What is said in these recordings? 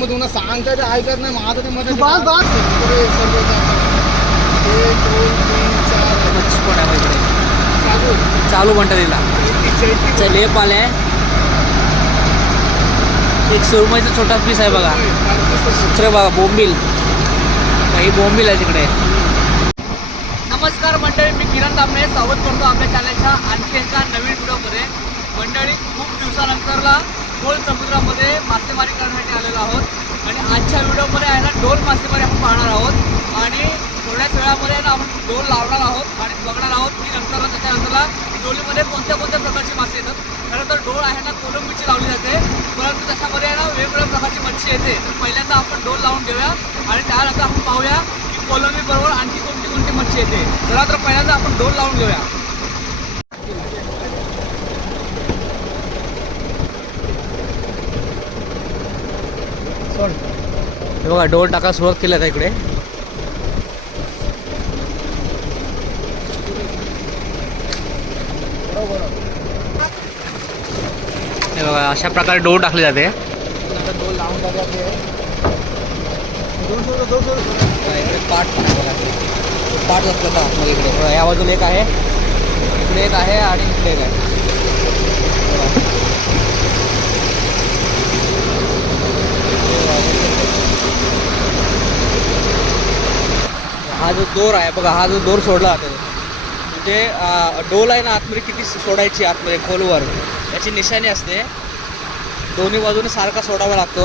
तुम्हाला सांगता ऐकत नाही माझं ते मध्ये चालू म्हणतात लेप आलाय. एक सुरमईचा छोटा पीस आहे बघा. दुसरे बघा बोंबील, काही बोंबील आहे तिकडे. नमस्कार मंडळी, मी किरण दामणे स्वागत करतो आपल्या चॅनलच्या आणखी एका नवीन व्हिडिओमध्ये. मंडळी, खूप दिवसानंतरला डोल समुद्रामध्ये मासेमारी करण्यासाठी आलेलो आहोत आणि आजच्या व्हिडिओमध्ये आहे ना डोल मासेमारी आपण पाहणार आहोत आणि थोड्याच वेळामध्ये ना आपण डोल लावणार आहोत आणि बघणार आहोत की नंतर त्याच्यानंतरला डोलीमध्ये कोणत्या कोणत्या प्रकारची मासे येतात. खरं तर डोल आहे ना कोलंबीची लावली जाते, परंतु त्याच्यामध्ये आहे ना वेगवेगळ्या प्रकारची मच्छी येते. तर पहिल्यांदा आपण डोल लावून घेऊया आणि त्यानंतर आपण पाहूया की कोलंबी बरोबर आणखी कोणती कोणती मच्छी येते. चला तर पहिल्यांदा आपण डोल लावून घेऊया. हे बघा डोल टाकायला सुरुवात केली आहे इकडे. हे बघा अशा प्रकारे डोल टाकले जाते. डोल लावून टाकले इकडे पाट पाट असलं का मग इकडे या बाजूला एक आहे, इकडे एक आहे आणि इकडे एक आहे. हा जो दोर आहे बघा, हा जो दोर सोडला जातो म्हणजे डोल आहे ना आतमध्ये किती सोडायची आतमध्ये खोलवर याची निशाणी असते. दोन्ही बाजूने सारखा सोडावा लागतो.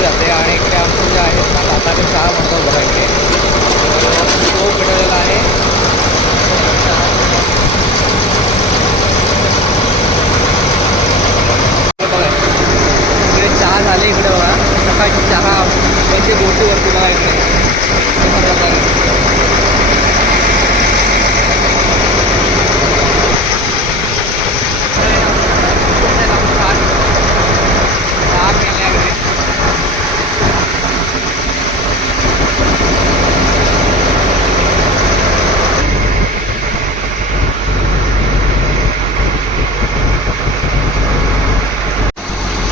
जाते आणि इकडे आमचं जे आहे सातारा शाळा म्हणतात बघा, इकडे तो पेटवलेला आहे. बघा इकडे चहा झाले, इकडे बघा सकाळची चहा पैसे बोटीवरती बघा इकडे.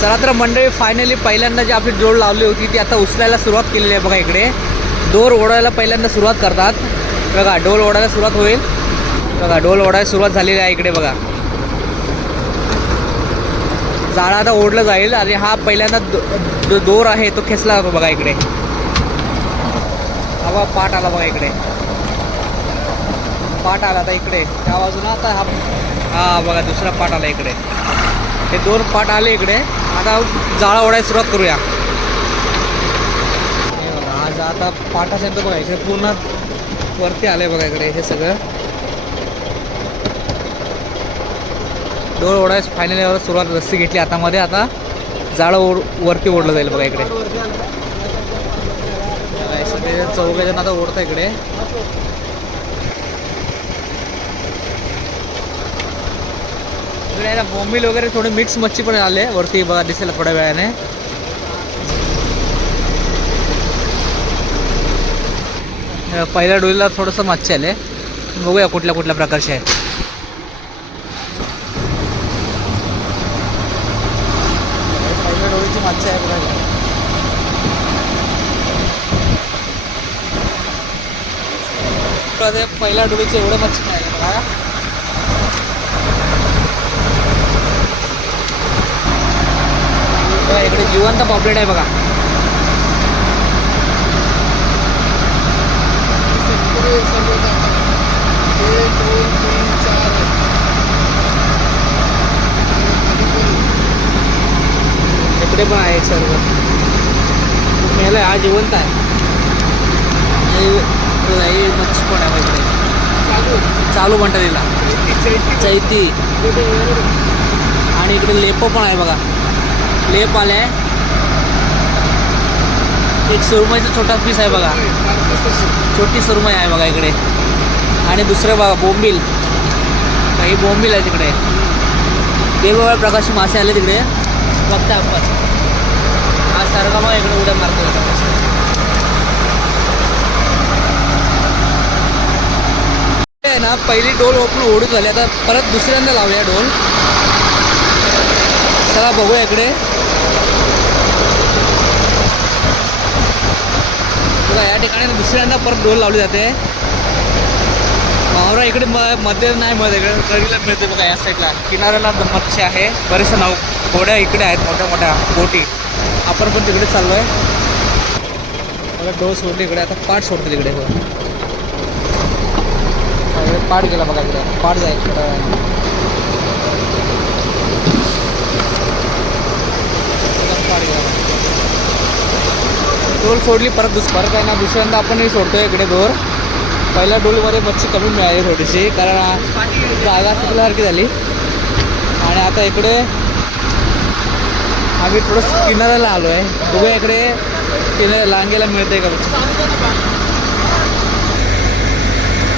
चला तर मंडळी, फायनली पहिल्यांदा जी आपली डोल लावली होती ती आता उचलायला सुरुवात केलेली आहे बघा. इकडे दोर ओढायला पहिल्यांदा सुरुवात करतात बघा. डोल ओढायला सुरुवात होईल बघा. डोल ओढायला सुरुवात झालेली आहे इकडे बघा. जाळं आता ओढलं जाईल आणि हा पहिल्यांदा दोर आहे तो खेचला जातो बघा. इकडे हा पाट आला बघा. इकडे पाट आला आता इकडे त्या बाजूला. आता हा बघा दुसरा पाट आला इकडे. हे दोन पाट आले इकडे. आता जाळं ओढायला सुरुवात करूया. हे बघा आज आता पाटाच येतो बघा. इकडे पूर्ण वरती आलंय बघा. इकडे हे सगळं डोळ ओढायला फायनली सुरुवात रस्सी घेतली हातामध्ये. आता जाळं वरती ओढलं जाईल बघा. इकडे सगळे चौघजण आता ओढता इकडे. इकडे बोंबील वगैरे थोडे मिक्स मच्छी पण आले वरती बघा, दिसेल थोड्या वेळाने. पहिल्या डोलीला थोडंसं मच्छी आले, बघूया कुठल्या कुठल्या प्रकारचे आहे. पहिल्या डोलीची मच्छी आहे बघा. पहिल्या डोलीचे एवढे मच्छी नाही आले बघा. इकडे जिवंत पॉपलेट आहे बघा. इकडे पण आहे सर्व मेला. हा जिवंत आहे. मच्छी पण आहे इकडे. चालू म्हणतात तिला चैती. आणि इकडे लेपो पण आहे बघा. लेप आलाय. एक सुरमईचा छोटा पीस आहे बघा. छोटी सुरमई आहे बघा इकडे. आणि दुसरं बघा बोंबील, काही बोंबील आहे तिकडे. वेगवेगळ्या प्रकारचे मासे आले तिकडे बघता आपण. हा सारखा मग इकडे उड्या मारतो. ना पहिली डोल ओपन ओढून झाली, आता परत दुसऱ्यांदा लावूया डोल. चला बघूया इकडे. बघा या ठिकाणी दुसऱ्यांदा परत डोल लावली जाते. मावरा इकडे मध्ये नाही मिळत, इकडे कळीला मिळते बघा. या साईडला किनाऱ्याला मच्छी आहे, बरेचशा होड्या इकडे आहेत, मोठ्या मोठ्या बोटी. आपण पण तिकडे चाललो आहे. बघा डोल सोडली इकडे, आता पाठ सोडते तिकडे. बघा पाठ गेला बघा, इकडे पाठ जाईल. पाठ गेला. डोल सोडली परत परत आहे ना दुसऱ्यांदा आपणही सोडतोय इकडे दोर. पहिल्या डोलमध्ये मच्छी कमी मिळाली थोडीशी, कारण जागा चुकल्यासारखी झाली. आणि आता इकडे आम्ही थोडंसं किनाऱ्याला आलो आहे. बघूया इकडे किनाऱ्या लांगेला मिळते का मच्छी.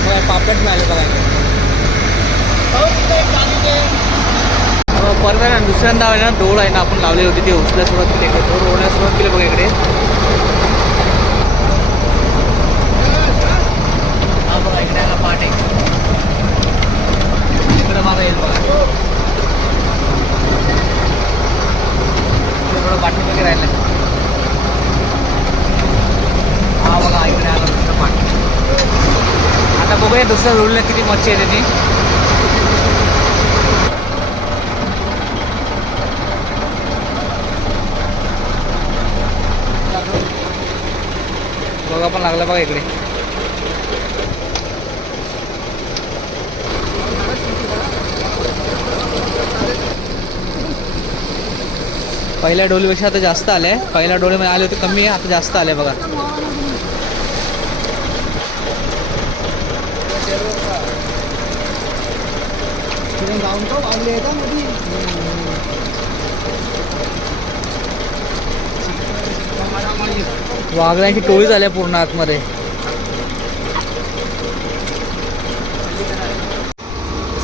बघा पापलेट मिळाले बघा इकडे. परत आहे ना दुसऱ्यांदा आहे ना डोळ आहे ना आपण लावली होती, ती उचल्या सुरुवात केली. इकडे डोळ ओढण्यास सुरुवात केली बघा इकडे. हा बघा इकडे आला पाठ आहे, इकडे बघा येईल बघा. थोडं पाठी वगैरे राहिलं. हा बघा इकडे आला दुसरं पाठ. आता बघूया दुसऱ्या रोडला किती मच्छी आहे त्याची. बघा पण लागला बघा इकडे. पहिल्या डोलीपेक्षा आता जास्त आले. पहिल्या डोलीमध्ये आले होते कमी, आता जास्त आले बघा. वाघळ्यांची टोळी झाली पूर्ण आतमध्ये.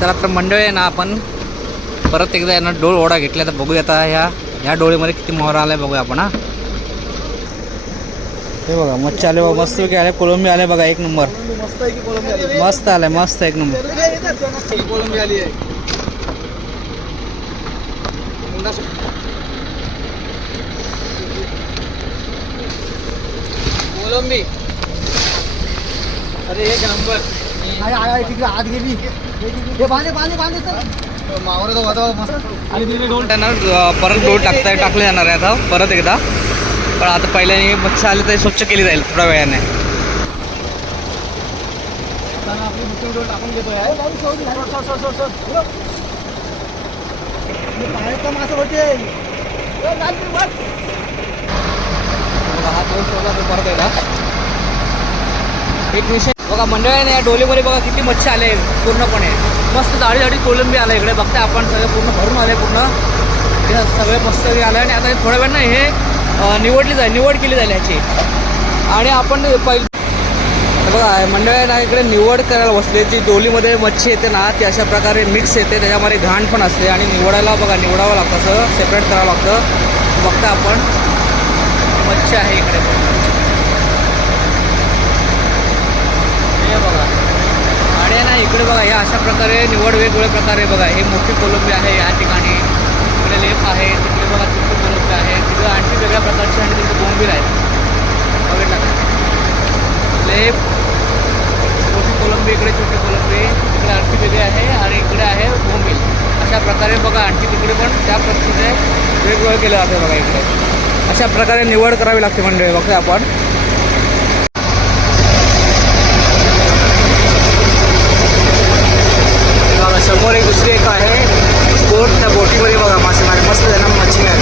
चला तर मंडळी आहे ना आपण परत एकदा यांना डोळ ओढा घेतला. तर बघूया आता ह्या डोळीमध्ये किती मोहरा आलाय बघूया आपण. हा हे बघा मच्छी आले बघा, मस्त पैकी आले. कोळंबी आले बघा, एक नंबर. मस्त आलाय, मस्त एक नंबर. कोळंबी आली आहे. कोलंबी. अरे हे जांभर तिकडे आत गेली. हे बांधे बांधे बांधे सर मावरचा वाता मस्त. आणि तिथे डोल त्यांना परत डोल टाकले जाणार आहे आता परत एकदा. पण आता पहिल्याने मच्छी आली तर स्वच्छ केली जाईल थोड्या वेळाने. आपली बुकिंग डोल टाकून घेतोय. मासं होते. हा डोल सोडला तर परत एकदा. एक विषय बघा मंडळाने या डोलीमध्ये बघा किती मच्छी आले पूर्णपणे. मस्त जाडी जाडी कोलंबी आला इकडे बघताय आपण. सगळे पूर्ण भरून आले पूर्ण. हे सगळे मस्त आले. आणि आता थोड्या वेळ ना हे निवड केली जाईल ह्याची. आणि आपण पहिले बघा मंडळाने इकडे निवड करायला बसले. जी डोलीमध्ये मच्छी येते ना ती अशा प्रकारे मिक्स येते, त्याच्यामध्ये घाण पण असते. आणि निवडायला बघा निवडावं लागतं, असं सेपरेट करावं लागतं. बघता आपण मच्छी आहे इकडे हे बघा. आणि ना इकडे बघा या अशा प्रकारे निवड वेगवेगळ्या प्रकारे बघा. हे मोठी कोलंबी आहे या ठिकाणी, इकडे लेप आहे, तिकडे बघा छोटी कोलंबी आहे, तिकडे आणखी वेगळ्या प्रकारची आणि तिकडे बोंबील आहेत. बघितला का लेप, मोठी कोलंबी इकडे, छोटी कोलंबी इकडे आणखी वेगळी आहे. आणि इकडे आहे बोंबील. अशा प्रकारे बघा आणखी तिकडे पण त्या पद्धतीने वेगवेगळं केलं जाते बघा. इकडे अशा प्रकारे निवड करावी लागते मंडळी. बघतोय आपण बघा समोर एक दुसरी एक आहे बोट. त्या बोटीमध्ये बघा मासेमारी मस्त आहे ना, मच्छी आहे.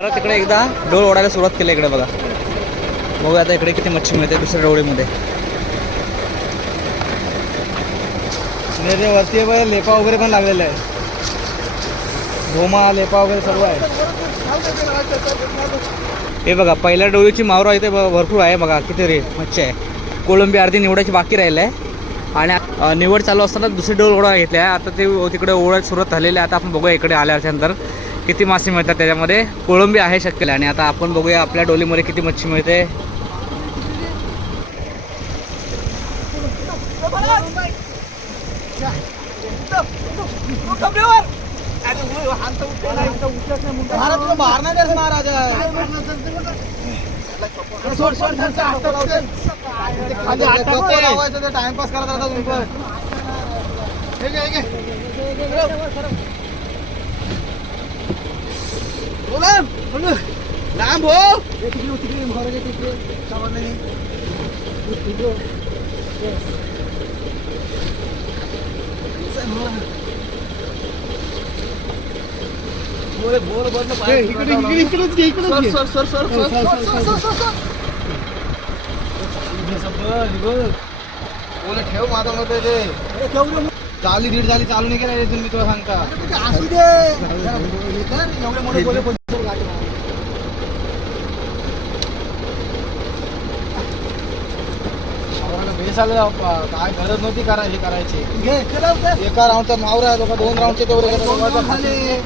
परत तिकडे एकदा डोळ ओढायला सुरुवात केली इकडे बघा. बघूया आता इकडे किती मच्छी मिळते दुसऱ्या डोळीमध्ये. वरती बघा लेपा वगैरे पण लागलेला आहे. भोमा लेपा वगैरे सर्व आहे. हे बघा पहिल्या डोळीची मावरा इथे भरपूर आहे बघा. किती रे मच्छी आहे. कोलंबी अर्धी निवडायची बाकी राहिलं आहे. आणि निवड चालू असताना दुसरी डोळ ओढा घेतली आहे. आता ते तिकडे ओढायला सुरुवात झालेली आहे. आता आपण बघूया इकडे आल्याच्यानंतर किती मासे मिळतात त्याच्यामध्ये. कोळंबी आहे शक्य आणि आता आपण बघूया आपल्या डोलीमध्ये किती मच्छी मिळते. बाहेर नाही द्यायचं महाराजा. टाइमपास करत राहता तुम्ही पण. लांब हो ठेव माझा मत ते झाली दीड झाली चालू नाही केला तुम्ही तुला सांगता. असू दे एवढे मोठे बोले बेस आलं काय गरज नव्हती हे करायची. एका राऊंडचा मावरा आहे का 2 राऊंडचे तेवढे दुसरे 2 राऊंड झाले.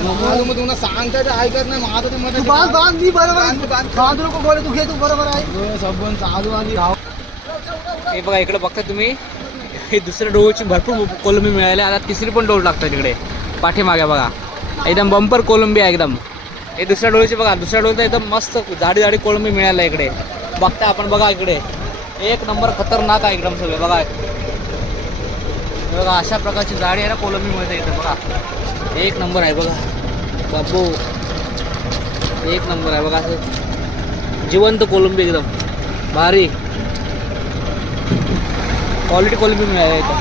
मग तुम्हाला सांगता ऐकत नाही माझं ते मत बांध बरोबर बोले तू घे तू बरोबर आहे सबन चालू आणि राव. हे बघा इकडे बघता तुम्ही हे दुसऱ्या डोळची भरपूर कोलंबी मिळाली. आता तिसरी पण डोळ लागतात तिकडे पाठीमागे बघा. एकदम बंपर कोलंबी आहे एकदम. हे दुसऱ्या डोळीची बघा. दुसऱ्या डोळीचं एकदम मस्त जाडी जाडी कोलंबी मिळाला इकडे बघता आपण. बघा इकडे एक नंबर खतरनाक आहे एकदम सगळे. बघा बघा अशा प्रकारची जाडी आहे ना कोलंबी मिळते इकडे बघा. एक नंबर आहे बघा बाबू. एक नंबर आहे बघा. असं जिवंत कोलंबी एकदम भारी क्वालिटी कोलंबी मिळाली इथं.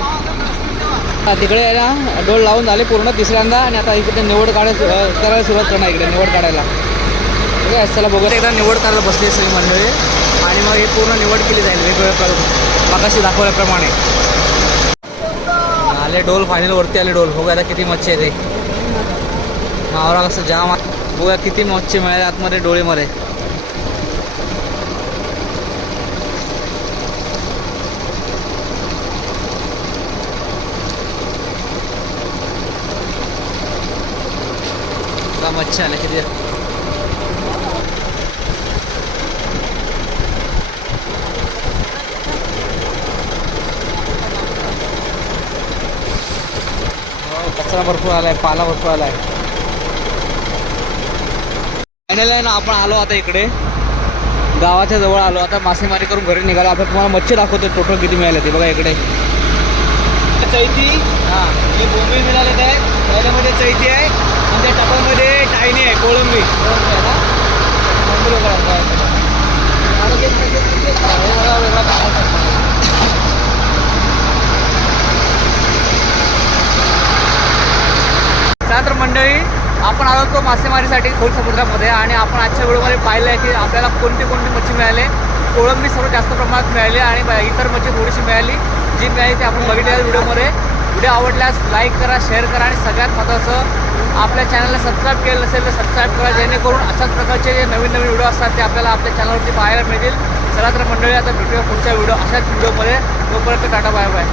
तिकडे आहे ना डोळ लावून झाले पूर्ण तिसऱ्यांदा आणि आता इकडे निवड करायला सुरुवात करणार इकडे निवड काढायला. ठीक आहे चला बघूया. एकदा निवड करायला बसली सगळी मंडळी आणि मग हे पूर्ण निवड केली जाईल वेगवेगळ्या करून मगाशी दाखवल्याप्रमाणे. आले डोल फायनल वरती आले डोल. बघूया आता किती मच्छी आहे ते. मावरा कसं जाम. बघूया किती मच्छी मिळाली आतमध्ये डोळीमध्ये. मच्छी आले किती. कचरा भरपूर आलाय पाला भरपूर आलाय. फायनल आहे ना आपण आलो आता इकडे गावाच्या जवळ आलो. आता मासेमारी करून घरी निघालो. आता तुम्हाला मच्छी दाखवतो टोटल किती मिळाले ते बघा इकडे. चैती हां हे बोंबी मिळाले ते पहिल्यामध्ये चैती आहे आणि त्या टपामध्ये टायनी आहे कोळंबी आहे ना. तर मंडळी आपण आलो होतो मासेमारीसाठी खोल समुद्रामध्ये आणि आपण आजच्या व्हिडिओमध्ये पाहिलं आहे की आपल्याला कोणती कोणती मच्छी मिळाली. कोळंबी सर्व जास्त प्रमाणात मिळाली आणि इतर मच्छी थोडीशी मिळाली. जी मिळाली ती आपण बघितलेल्या व्हिडिओमध्ये. व्हिडिओ आवडल्यास लाईक करा शेअर करा आणि सगळ्यात महत्त्वाचं आपल्या चॅनलला सबस्क्राईब केलं नसेल तर सबस्क्राईब करा जेणेकरून अशाच प्रकारचे जे नवीन नवीन व्हिडिओ असतात ते आपल्याला आपल्या चॅनलवरती पाहायला मिळतील. चला तर मंडळी आता भेटूया पुढच्या व्हिडिओ अशाच व्हिडिओमध्ये. तोपर्यंत टाटा बाय बाय.